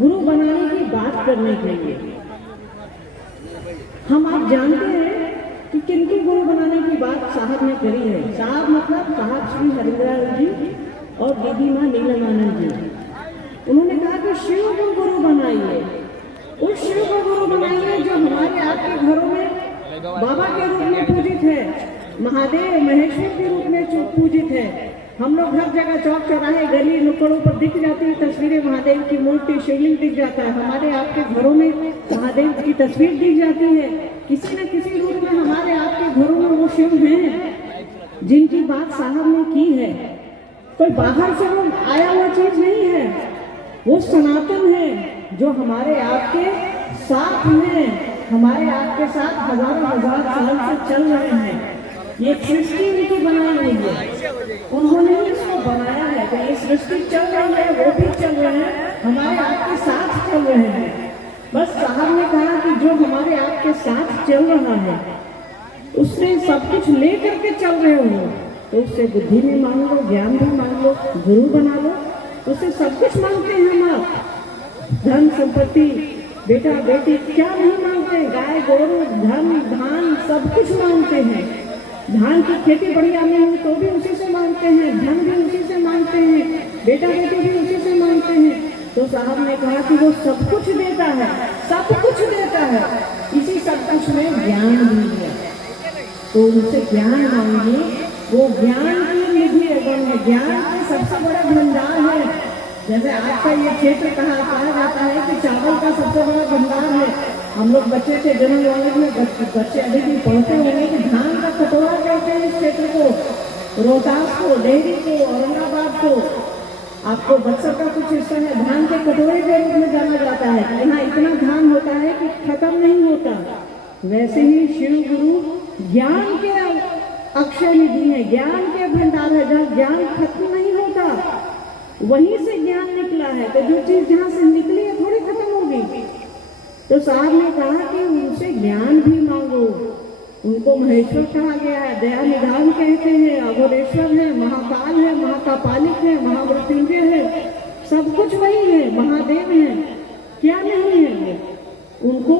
गुरु बनाने की बात करने के लिए। हम आप जानते हैं कि किनकी गुरु बनाने की बात साहब ने करी है। साहब मतलब साहब श्री हरिंद्र जी और दीदी माँ नीलमानंद जी। उन्होंने कहा कि शिव को गुरु बनाइए, उस शिव को गुरु बनाइए जो हमारे आपके घरों में बाबा के रूप में पूजित है, महादेव महेश्वर के रूप में पूजित है। हम लोग हर जगह चौक चौराहे गली नुक्कड़ों पर दिख जाती है तस्वीरें, महादेव की मूर्ति शिवलिंग दिख जाता है। हमारे आपके घरों में महादेव की तस्वीर दिख जाती है। किसी न किसी रूप में हमारे आपके घरों में वो शिव हैं जिनकी बात साहब ने की है। कोई बाहर से वो आया हुआ चीज नहीं है, वो सनातन है जो हमारे आपके साथ हैं, हमारे आपके साथ हजारों हजार साल से चल रहे हैं। ये सृष्टि इनकी बनाई हुई है, उन्होंने ही इसको बनाया है। तो ये सृष्टि चल रही है, वो भी चल रहे हैं, हमारे आपके साथ चल रहे हैं। बस साहब ने कहा कि जो हमारे आपके साथ चल रहा है उससे सब कुछ ले करके चल रहे हो, तो उससे बुद्धि भी मांग लो, ज्ञान भी मांग लो, गुरु बना लो, उससे सब कुछ मांगते हैं हम आप। धन संपत्ति बेटा बेटी क्या नहीं मांगते, गाय गोरू धन धान सब कुछ मांगते हैं। धान की खेती बढ़िया नहीं हुई तो भी उसी से मांगते हैं, धन भी उसी से मांगते हैं, बेटा बेटी भी उसी से मांगते हैं। तो साहब ने कहा कि वो सब कुछ देता है, सब कुछ देता है, इसी सब कुछ में ज्ञान भी है। तो उनसे ज्ञान मांगिए, वो ज्ञान की निधि है, ज्ञान के सबसे बड़ा भंडार है। जैसे आपका ये क्षेत्र कहा जाता है कि चावल का सबसे बड़ा भंडार है। हम लोग बच्चे थे जनरल नॉलेज में, बच्चे अभी भी पढ़ते होंगे कि धान का कटोरा कहते हैं इस क्षेत्र को, रोहतास को, डेहरी को, औरंगाबाद को। आपको बक्सर का कुछ हिस्सा है धान के कटोरे के रूप में जाना जाता है। यहाँ इतना धान होता है कि खत्म नहीं होता। वैसे ही शिव गुरु ज्ञान के अक्षय निधि है, ज्ञान के भंडार है, जहाँ ज्ञान खत्म नहीं होता वहीं से ज्ञान निकला है। तो जो चीज जहाँ से निकली है थोड़ी खत्म होगी। तो साहब ने कहा कि उनसे ज्ञान भी मांगो। उनको महेश्वर कहा गया है, दया निधान कहते हैं, अघोरेश्वर है, महाकाल है, महाकापालिक है, महामृत्युंजय है, सब कुछ वही है, महादेव है, क्या नहीं है। उनको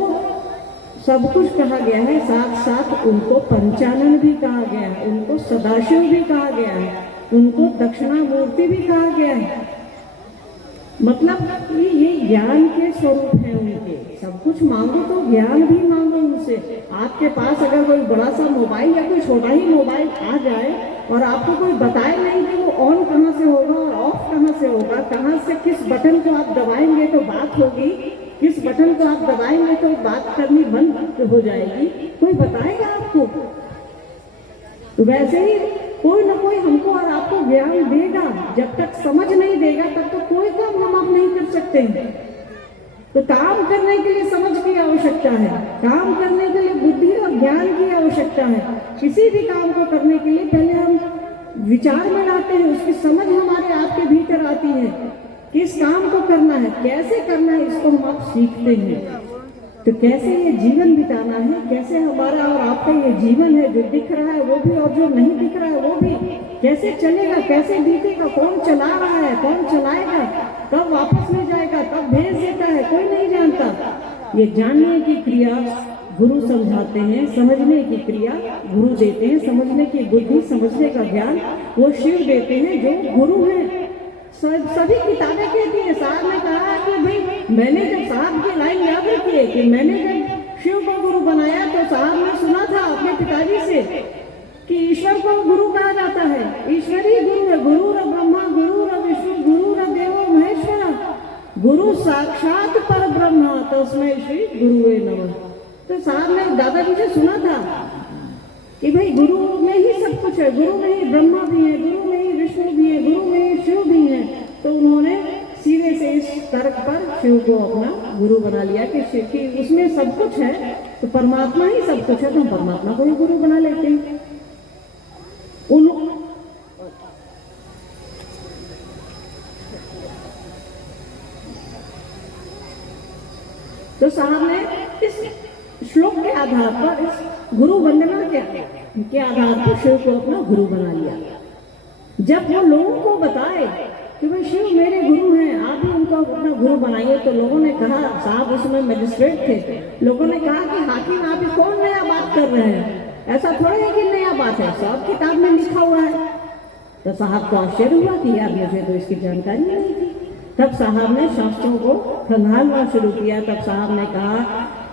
सब कुछ कहा गया है, साथ साथ उनको पंचानन भी कहा गया है, उनको सदाशिव भी कहा गया है, उनको दक्षिणामूर्ति भी कहा गया है। मतलब कि ये ज्ञान के स्वरूप है उनके। सब कुछ मांगो तो ज्ञान भी मांगो उनसे। आपके पास अगर कोई बड़ा सा मोबाइल या कोई छोटा ही मोबाइल आ जाए और आपको कोई बताए नहीं कि वो ऑन कहाँ से होगा और ऑफ कहाँ से होगा, कहाँ से किस बटन को आप दबाएंगे तो बात होगी, किस बटन को आप दबाएंगे तो बात करनी बंद हो जाएगी, कोई बताएगा आपको? वैसे ही कोई ना कोई हमको और आपको ज्ञान देगा। जब तक समझ नहीं देगा तब तक कोई काम हम आप नहीं कर सकते हैं। तो काम करने के लिए समझ की आवश्यकता है, काम करने के लिए बुद्धि और ज्ञान की आवश्यकता है। किसी भी काम को करने के लिए पहले हम विचार में लाते हैं, उसकी समझ हमारे आपके भीतर आती है, किस काम को करना है, कैसे करना है, इसको हम आप सीखते हैं। तो कैसे ये जीवन बिताना है, कैसे हमारा और आपका ये जीवन है, जो दिख रहा है वो भी और जो नहीं दिख रहा है वो भी, कैसे चलेगा, कैसे बीतेगा, कौन चला रहा है, कौन चलाएगा, कब वापस ले जाएगा, कब भेज देता है, कोई नहीं जानता। ये जानने की क्रिया गुरु समझाते हैं, समझने की क्रिया गुरु देते हैं, समझने की बुद्धि, समझने का ज्ञान वो शिव देते हैं जो गुरु हैं। सभी किताबें कहती है। साहब ने कहा कि भाई मैंने जब साहब की लाइन याद रखी है कि मैंने जब शिव को गुरु बनाया तो साहब ने सुना था अपने पिताजी से कि ईश्वर को गुरु कहा जाता है, ईश्वरी गुरु है, गुरु र ब्रह्मा, गुरु र विष्णु, गुरु र देवो महेश्वर, गुरु साक्षात पर ब्रह्मा तस्मै श्री गुरुवे नमः। तो साहब ने दादाजी से सुना था कि भाई गुरु में ही सब कुछ है, गुरु में ही ब्रह्मा भी है, गुरु में ही विष्णु भी है, गुरु में ही शिव भी है। तो उन्होंने सीधे से इस तर्क पर शिव को अपना गुरु बना लिया कि उसमें सब कुछ है, तो परमात्मा ही सब कुछ है, तो हम परमात्मा को ही गुरु बना लेते हैं। तो साहब ने इस श्लोक के आधार पर, इस गुरु वंदना के आधार पर शिव को अपना गुरु बना लिया। जब वो लोगों को बताए कि भाई शिव मेरे गुरु हैं, आप ही उनको अपना गुरु बनाइए। तो लोगों ने कहा, साहब उसमें मजिस्ट्रेट थे, लोगों ने कहा कि हाकिम आप ही कौन नया बात कर रहे हैं, ऐसा थोड़ा है कि नया बात है, सब किताब में लिखा हुआ है। तो साहब को आश्चर्य हुआ कि यार मुझे तो इसकी जानकारी नहीं थी। तब साहब ने शास्त्रों को खंगालना शुरू किया। तब साहब ने कहा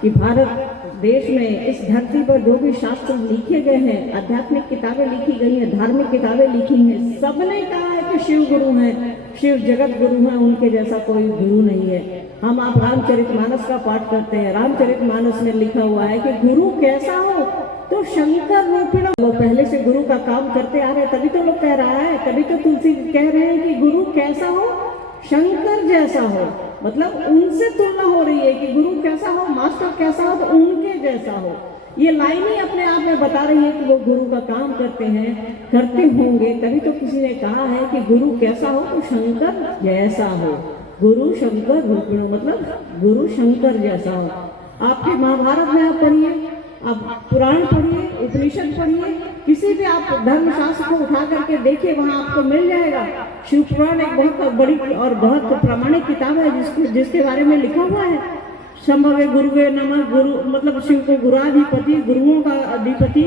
कि भारत देश में इस धरती पर जो भी शास्त्र लिखे गए हैं, आध्यात्मिक किताबें लिखी गई हैं, धार्मिक किताबें लिखी हैं, सबने कहा है कि शिव गुरु हैं, शिव जगत गुरु हैं, उनके जैसा कोई गुरु नहीं है। हम आप रामचरितमानस का पाठ करते हैं, रामचरितमानस में लिखा हुआ है कि गुरु कैसा हो तो शंकर रूपिण। लोग पहले से गुरु का काम करते आ रहे, तभी तो लोग कह रहा है, तभी तो तुलसी कह रहे हैं कि गुरु कैसा हो, शंकर जैसा हो। मतलब उनसे तुलना हो रही है कि गुरु कैसा हो, मास्टर कैसा हो तो उनके जैसा हो। ये लाइन ही अपने आप में बता रही है कि वो गुरु का काम करते हैं, करते होंगे। तभी तो किसी ने कहा है कि गुरु कैसा हो तो शंकर जैसा हो। गुरु शंकर रूपिण मतलब गुरु शंकर जैसा हो। आपके महाभारत में आप पढ़िए, आप पुराण पढ़िए, उपनिषद पढ़िए, किसी भी आप धर्मशास्त्र को उठा करके देखिए, वहां आपको मिल जाएगा। शिव पुराण एक बहुत बड़ी और बहुत प्रामाणिक किताब है जिसके बारे में लिखा हुआ है। संभवे गुरुवे नमः, गुरु मतलब शिव को गुराधिपति, गुरुओं का अधिपति,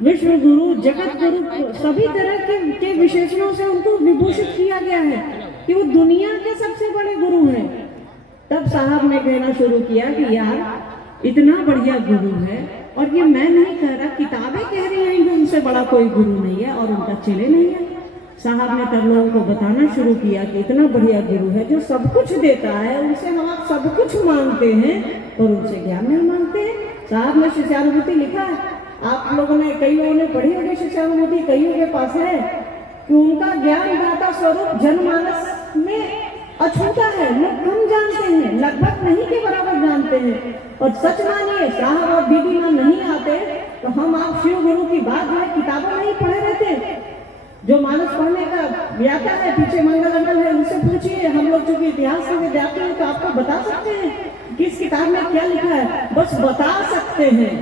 विश्व गुरु, जगत गुरु, सभी तरह के विशेषणों से उनको विभूषित किया गया है कि वो दुनिया के सबसे बड़े गुरु हैं। तब साहब ने कहना शुरू किया कि यार इतना बढ़िया गुरु है, और ये मैं नहीं कह रहा, किताबें कह रही हैं कि उनसे बड़ा कोई गुरु नहीं है और उनका चेले नहीं है। साहब ने तब लोगों को बताना शुरू किया कि इतना बढ़िया गुरु है जो सब कुछ देता है, उनसे हम आप सब कुछ मांगते हैं और उनसे ज्ञान नहीं मांगते हैं। साहब ने शिष्यानुभूति लिखा है, आप लोगों ने, कई लोगों ने पढ़ी होगी शिष्यानुभूति, कईयों के पास है कि उनका ज्ञान दाता स्वरूप जनमानस में अछूता है, लोग कम जानते हैं, लगभग नहीं के बराबर जानते हैं। और सच मानिए, साहब और दीदी माँ नहीं आते तो हम आप शिव गुरु की बात जो है किताबें नहीं पढ़े रहते। जो मानस पढ़ने का व्याता है, पीछे मंगल अंगल है, उनसे पूछिए। हम लोग चूंकि इतिहास के विद्यार्थी हैं तो आपको बता सकते हैं किस किताब में क्या लिखा है, बस बता सकते हैं।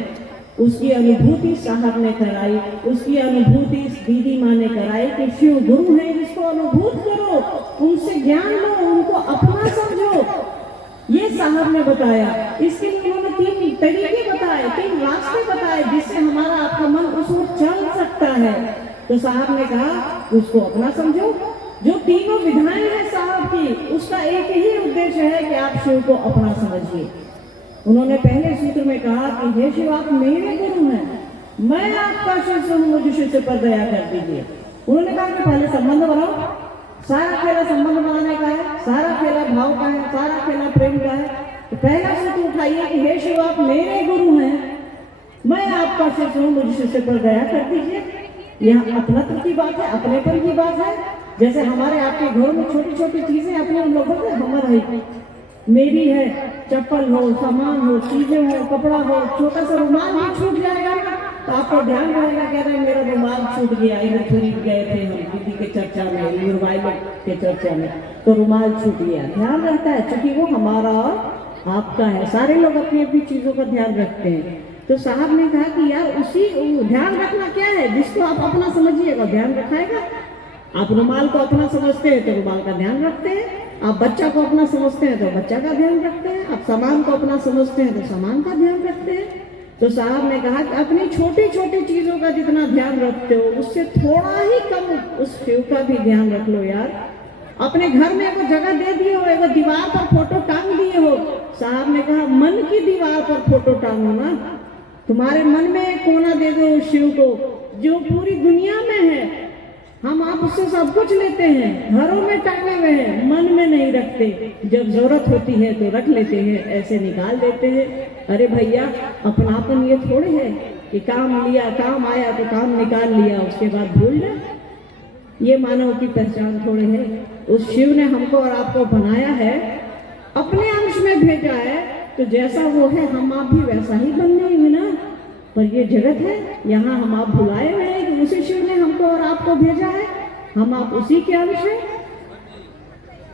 उसकी अनुभूति साहब ने कराई, उसकी अनुभूति दीदी माँ ने कराई कि शिव गुरु है, जिसको अनुभूत करो, उनसे ज्ञान लो, उनको अपना समझो। ये साहब ने बताया। इसके लिए उन्होंने 3 तरीके बताए, 3 रास्ते बताए जिससे हमारा आपका मन उस ओर चल सकता है। तो साहब ने कहा उसको अपना समझो। जो तीनों विधाएं हैं साहब की, उसका एक ही उद्देश्य है कि आप शिव को अपना समझिए। उन्होंने पहले सूत्र में कहा कि हे शिव आप मेरे गुरु हैं, मैं आपका शिष्य हूँ, मुझे शिष्य पर दया कर दीजिए। उन्होंने कहा कि पहले संबंध बनाओ, सारा खेला संबंध बनाने का है, सारा खेला भाव का है, सारा खेला प्रेम का है। तो पहला सूत्र उठाइए कि हे शिव आप मेरे गुरु हैं, मैं आपका शिष्य हूँ, मुझे शिष्य पर दया कर दीजिए। यहाँ अपनत्व की बात है, अपनेपन की बात है। जैसे हमारे आपके घरों में छोटी छोटी चीजें अपने उन लोगों से हमारा मेरी है, चप्पल हो, सामान हो, चीजें हो, कपड़ा हो, छोटा सा रुमाल भी छूट जाएगा ना तो आपको ध्यान रहेगा, कह रहे मेरा रुमाल छूट गया, इधर खरीद गए थे हम दीदी के चर्चा में, मीरबाई के चर्चा में, तो रुमाल छूट गया। ध्यान रहता है क्योंकि वो हमारा और आपका है। सारे लोग अपनी अपनी चीजों का ध्यान रखते हैं। तो साहब ने कहा कि यार उसी ध्यान रखना क्या है, जिसको आप अपना समझिएगा ध्यान रखाएगा। आप रुमाल को अपना समझते हैं तो रुमाल का ध्यान रखते हैं, आप बच्चा को अपना समझते हैं तो बच्चा का ध्यान रखते हैं, आप सामान को अपना समझते हैं तो सामान का ध्यान रखते हैं। तो साहब ने कहा कि अपनी छोटी छोटी चीजों का जितना ध्यान रखते हो उससे थोड़ा ही कम उस शिव का भी ध्यान रख लो यार। अपने घर में एक जगह दे दिए हो, एक दीवार पर फोटो टांग दिए हो। साहब ने कहा मन की दीवार पर फोटो टांगो ना, तुम्हारे मन में एक कोना दे दो उस शिव को जो पूरी दुनिया में है। हम आप उससे सब कुछ लेते हैं, घरों में टांगे हुए हैं, मन में नहीं रखते। जब जरूरत होती है तो रख लेते हैं, ऐसे निकाल देते हैं। अरे भैया अपनापन ये थोड़े है कि काम लिया, काम आया तो काम निकाल लिया, उसके बाद भूल जाए। ये मानव की पहचान थोड़े है। उस शिव ने हमको और आपको बनाया है, अपने अंश में भेजा है, तो जैसा वो है हम आप भी वैसा ही बन जाएंगे ना। पर ये जगत है, यहाँ हम आप भुलाए हुए हैं कि उसी शिव ने हमको और आपको भेजा है, हम आप उसी के अंश हैं।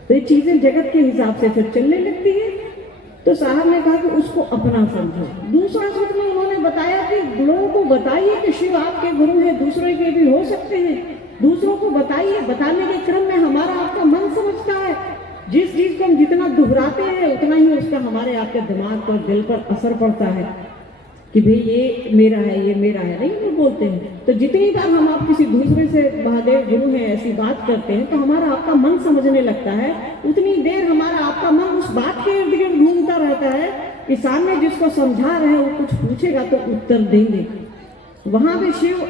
तो ये चीजें जगत के हिसाब से फिर चलने लगती है। तो साहब ने कहा कि उसको अपना समझो। दूसरा सूत्र में उन्होंने बताया कि लोगों को बताइए कि शिव आपके गुरु हैं, दूसरे के भी हो सकते हैं, दूसरों को बताइए। बताने के क्रम में हमारा आपका मन समझता है। जिस चीज को हम जितना दोहराते हैं उतना ही उसका हमारे आपके दिमाग पर, दिल पर असर पड़ता है कि भाई ये मेरा है, ये मेरा है, नहीं वो बोलते हैं। तो जितनी बार हम आप किसी दूसरे से महादेव गुरु हैं ऐसी बात करते हैं तो हमारा आपका मन समझने लगता है। उतनी देर हमारा आपका मन उस बात के इर्द गिर्द घूमता रहता है कि सामने जिसको समझा रहे हैं वो कुछ पूछेगा तो उत्तर देंगे। वहां पे शिव